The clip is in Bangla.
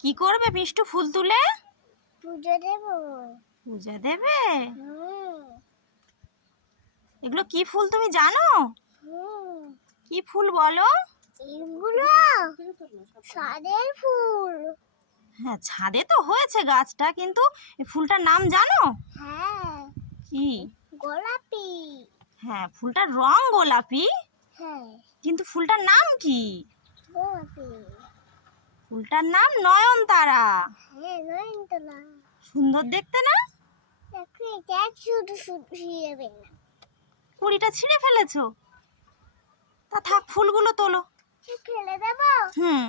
কি করবে মিষ্টু ফুল তুলে? পূজা দেব। পূজা দেবে? এগুলো কি ফুল তুমি জানো? কি ফুল বলো? এগুলো ছাদের ফুল। হ্যাঁ, ছাদে তো হয়েছে গাছটা, কিন্তু এই ফুলটার নাম জানো? হ্যাঁ, কি? গোলাপি। হ্যাঁ, ফুলটার রং গোলাপি, হ্যাঁ, কিন্তু ফুলটার নাম কি? গোলাপি। ফুলটার নাম নয়নতারা। হ্যাঁ, নয়নতারা। সুন্দর দেখতে না? দেখো, এটা শুধু শুধু যাবে না। কুড়িটা ছিঁড়ে ফেলেছো? তা থাক, ফুলগুলো তোলো। ফেলে দেবো। হুম।